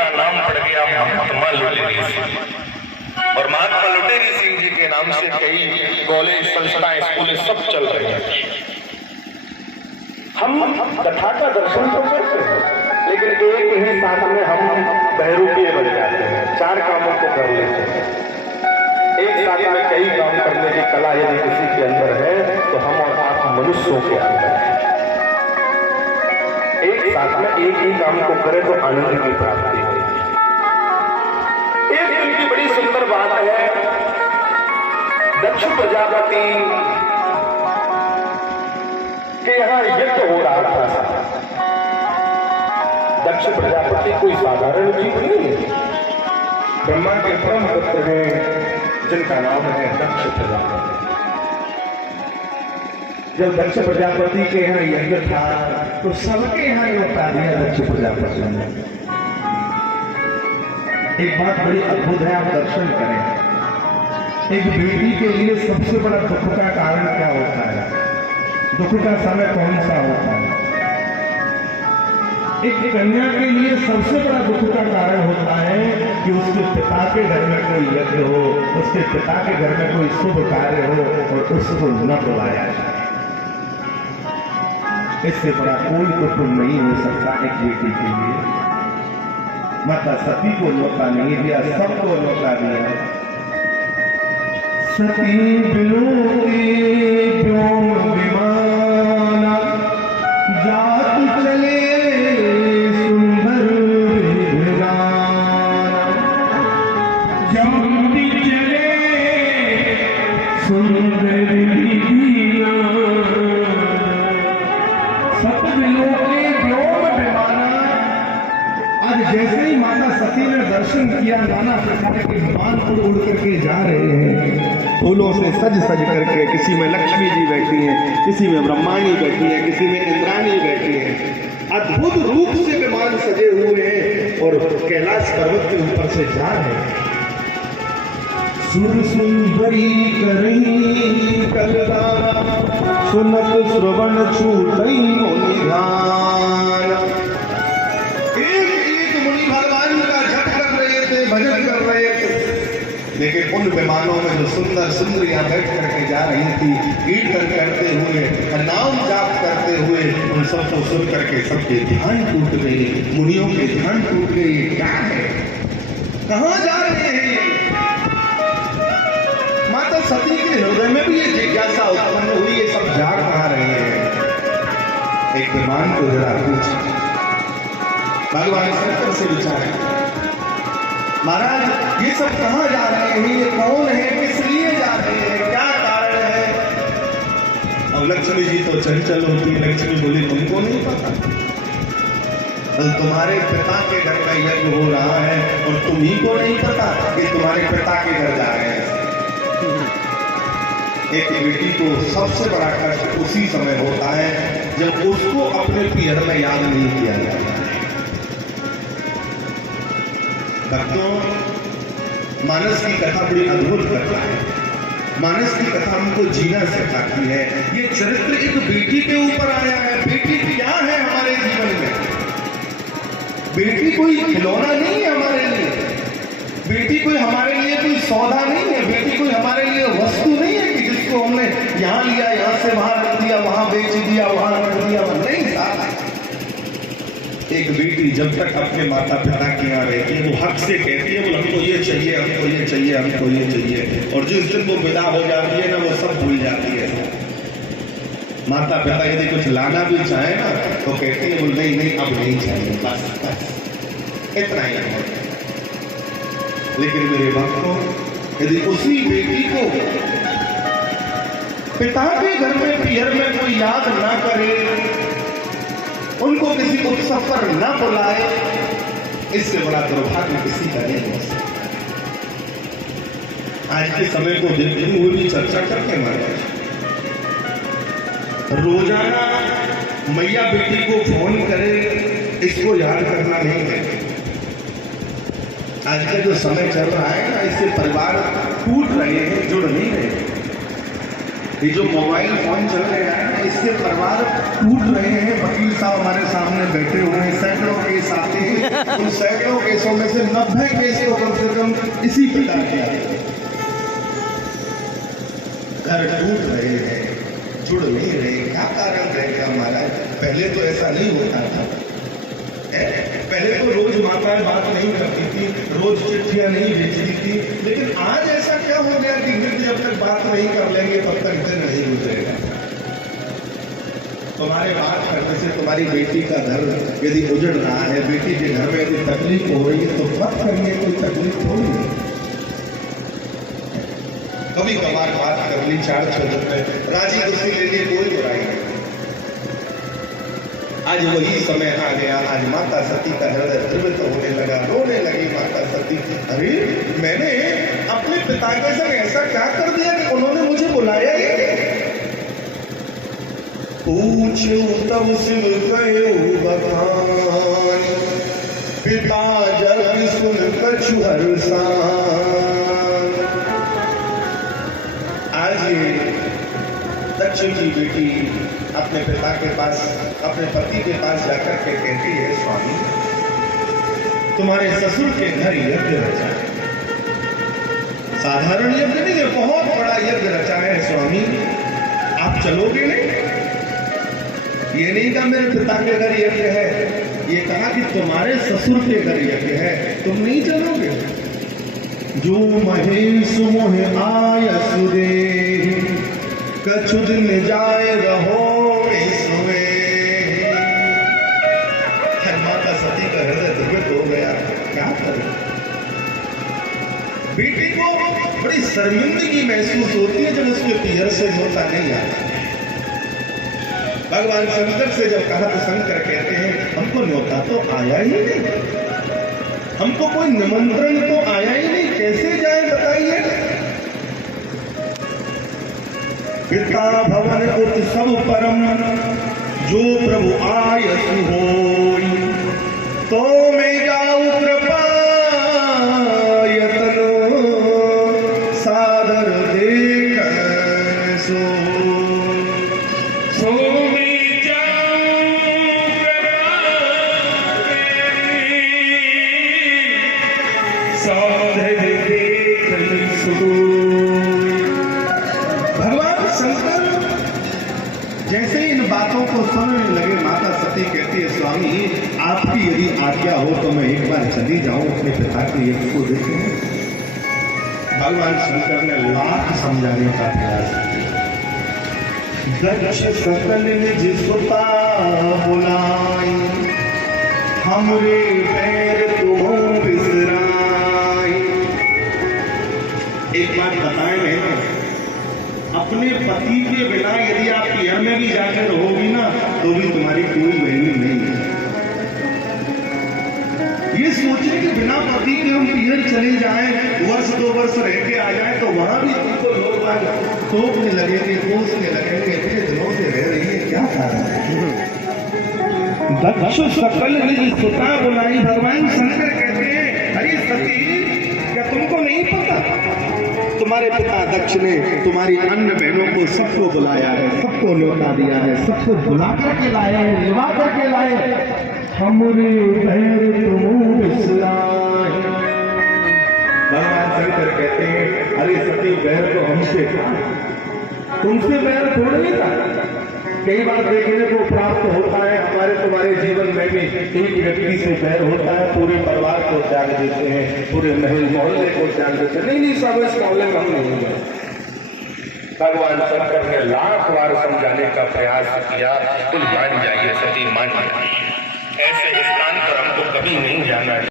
का नाम पड़ गया महात्मा लुटेरी सिंह। और महात्मा लुटेरी सिंह जी के नाम से कई कॉलेज, संस्थाएं, स्कूलें सब चल रही हैं। हम कथा का दर्शन तो करते हैं, लेकिन एक ही साथ में हम बहरूपीय बन जाते हैं, 4 कामों को कर लेते हैं। एक साथ में कई काम करने की कला यदि किसी के अंदर है तो हम और आप मनुष्यों के अंदर है। एक साथ में एक ही काम को करें तो आनंद की प्राप्ति होगी। एक दिन की बड़ी सुंदर बात है, दक्ष प्रजापति के यहाँ यज्ञ हो रहा था। दक्ष प्रजापति कोई साधारण जीव नहीं है, ब्रह्मा के परम पुत्र हैं जिनका नाम है दक्ष प्रजापति। जब दक्ष प्रजापति के यहाँ यज्ञ था तो सबके यहाँ लौटा दिया दक्ष प्रजापति ने। एक बात बड़ी अद्भुत है, आप दर्शन करें। एक बेटी के लिए सबसे बड़ा दुख का कारण क्या होता है? दुख का समय कौन सा होता है? एक कन्या के लिए सबसे बड़ा दुख का कारण होता है कि उसके पिता के घर में कोई यज्ञ हो, उसके पिता के घर में कोई शुभ कार्य हो और उसको न बुलाया जाए। इससे बड़ा कोई दुख नहीं हो सकता एक बेटी के लिए। माता सती को न्योता नहीं दिया, सबको न्योता दिया। सती बिलोके व्योम विमाना, जात चले सुंदर विराना, जमती चले सुंदर विधिया, सतबिलोके व्योम विमाना। आज जैसे ही माता सती ने दर्शन किया, नाना प्रकार के विमान उड़ करके जा रहे हैं, फूलों से सज सज करके। किसी में लक्ष्मी जी बैठी हैं, किसी में ब्रह्माणी बैठी है, किसी में इंद्राणी बैठी है। अद्भुत रूप से विमान सजे हुए हैं और कैलाश पर्वत के ऊपर से जा रहे हैं। सुर सुंदरी करही कलदाना, सुनत श्रवण छूटई मुनि ध्यान। एक मुनि भगवान का जप कर रहे थे, भजन कर रहे थे, लेकिन उन विमानों में जो सुंदर सुंदरियां बैठ करके जा रही थी, कीर्तन करते हुए, नाम जाप करते हुए, उन सबको सुन करके सबके ध्यान टूट गए, मुनियों के ध्यान टूट गए। क्या है, कहां जा रहे हैं? माता सती के हृदय में भी ये जिज्ञासा उत्पन्न हुई, ये सब जा कहां रहे हैं? एक विमान को जरा पूछा, भगवान शंकर से विचार, महाराज ये सब कहां जा रहे हैं? ये कौन है? किस लिए जा रहे हैं? क्या कारण है? और लक्ष्मी जी तो चंचल होती, लक्ष्मी बोली तुमको नहीं पता? तो तुम्हारे पिता के घर का यज्ञ हो रहा है और तुम ही को नहीं पता कि तुम्हारे पिता के घर जा रहे हैं। एक बेटी को सबसे बड़ा कष्ट उसी समय होता है जब उसको अपने पियर में याद नहीं किया जाता। भक्तों, मानस की कथा बड़ी अद्भुत कथा है। मानस की कथा हमको जीना सिखाती है। ये चरित्र एक बेटी के ऊपर आया है। बेटी क्या है हमारे जीवन में? बेटी कोई खिलौना नहीं है हमारे लिए, बेटी कोई हमारे लिए कोई सौदा नहीं है, बेटी कोई हमारे लिए वस्तु नहीं है कि जिसको हमने यहाँ लिया, यहाँ से वहां रख दिया, वहां बेच दिया, वहां रख दिया, नहीं साथ। एक बेटी जब तक अपने माता पिता के यहाँ रहती है, वो हक से कहती है, वो हमको ये चाहिए, हमको ये चाहिए, हमको ये चाहिए, और जिस दिन वो विदा हो जाती है ना, वो सब भूल जाती है। माता पिता यदि कुछ लाना भी चाहे ना तो कहती है, नहीं नहीं अब नहीं चाहिए, बस बस इतना ही है। लेकिन मेरे भक्तों, यदि उसी बेटी को पिता के घर में पियर में कोई याद ना करे, उनको किसी उत्सव पर न बुलाए, इससे बड़ा दुर्भाग्य किसी का नहीं हो सकता। आज के समय को देखते हुए भी चर्चा करते महाराज, रोजाना मैया बेटी को फोन करे, इसको याद करना नहीं है। आज का जो समय चल रहा है ना, इससे परिवार टूट रहे हैं, जुड़ नहीं रहे। ये जो मोबाइल फोन चल रहे हैं ना, इससे परिवार टूट रहे हैं। वकील साहब हमारे सामने बैठे हुए हैं, सैकड़ों केस आते हैं, उन सैकड़ों केसों में से 90 केस तो कम से कम इसी प्रकार के आते हैं। घर टूट रहे हैं, जुड़ नहीं रहे, क्या कारण रहेगा महाराज? पहले तो ऐसा नहीं होता था। पहले तो रोज माताएं बात नहीं करती थी, रोज चिट्ठियां नहीं भेजती थी, लेकिन आज ऐसा क्या हो गया कि वृद्ध जब तक बात नहीं कर लेंगे तब तक दिन नहीं गुजरेगा। तुम्हारे बात करने से तुम्हारी बेटी का घर यदि उजड़ रहा है, बेटी के घर में यदि तकलीफ हो रही है, तो बात करने कोई तकलीफ हो रही है। कभी कभार बात कर ली, चार छोड़ में राजी खुशी ले लिए, कोई बुराई नहीं। आज वही समय आ गया, आज माता सती का हृदय द्रवित होने लगा, रोने लगी माता सती। अरे मैंने अपने पिता के संग ऐसा क्या कर दिया कि उन्होंने मुझे बुलाया ही नहीं? पूछो तब सिल गए बखान, पिता जब सुन कछु हर्षान। आज दक्ष की बेटी अपने पिता के पास, अपने पति के पास जाकर के कहती है, स्वामी तुम्हारे ससुर के घर यज्ञ रचा है। साधारण यज्ञ नहीं, बहुत बड़ा यज्ञ रचा है स्वामी, आप चलोगे नहीं? ये नहीं कहा मेरे पिता के घर यज्ञ है, ये कहा कि तुम्हारे ससुर के घर यज्ञ है, तुम नहीं चलोगे? जो महेश मोह आय सुदे, कछु दिन जाए रहो इसमें। माता सती का हृदय द्रवित हो गया, क्या करें? बेटी को बड़ी शर्मिंदगी महसूस होती है जब उसके पियर से न्योता नहीं आता। भगवान शंकर से जब कहा तो शंकर कहते हैं, हमको न्योता तो आया ही नहीं, हमको कोई निमंत्रण तो आया ही नहीं, कैसे जाए बताइए? पिता भवन उत सब परम, जो प्रभु आयसु होई, तो मैं जाऊं कृपा यतन, सादर देखन सो। सो मैं जाऊं सादर देखन सो। शंकर जैसे इन बातों को सुनने लगे, माता सती कहती है, स्वामी आपकी यदि आज्ञा हो तो मैं एक बार चली जाऊं अपने पिता के यज्ञ को देखने। भगवान शंकर ने लाख समझाने का प्रयास किया। दक्ष सकल निज सुता बुलाई, हमरे पैर तुम बिसराई। एक बात बताए नहीं, अपने पति के बिना यदि आप पियर में भी जाकर रहोगी ना, तो भी तुम्हारी कोई वैल्यू नहीं है। ये सोचे कि बिना पति के हम पियर चले जाएं, वर्ष 2 वर्ष रह के आ जाए, तो वहां भी तुमको लोग टोकने लगेंगे, कोसने लगेंगे, इतने दिनों से रह रही है, क्या कारण है? दक्ष सकल निज सुता बुलाई। भगवान शंकर कहते हैं, अरे सती क्या तुमको नहीं पता? तुम्हारे पिता दक्ष ने तुम्हारी अन्य बहनों को सबको बुलाया है, सबको न्योता दिया है, सबको बुला करके लाए हैं, निभा करके लाए हैं। हमरे पैर तुम बिसराए। भगवान शंकर कहते हैं, अरे सती बैर तो हमसे था, तुमसे बैर थोड़ा नहीं था। कई बार देखने को प्राप्त होता है, हमारे तुम्हारे जीवन में भी एक व्यक्ति से बैर होता है, पूरे परिवार को त्याग देते हैं, पूरे महल मोहल्ले को त्याग देते हैं। नहीं सब इस मोहल्ले में हम नहीं है। भगवान शंकर ने लाख बार समझाने का प्रयास किया, तुम मान जाइए सती, मान जाइए, ऐसे स्थान पर हमको कभी नहीं जाना है।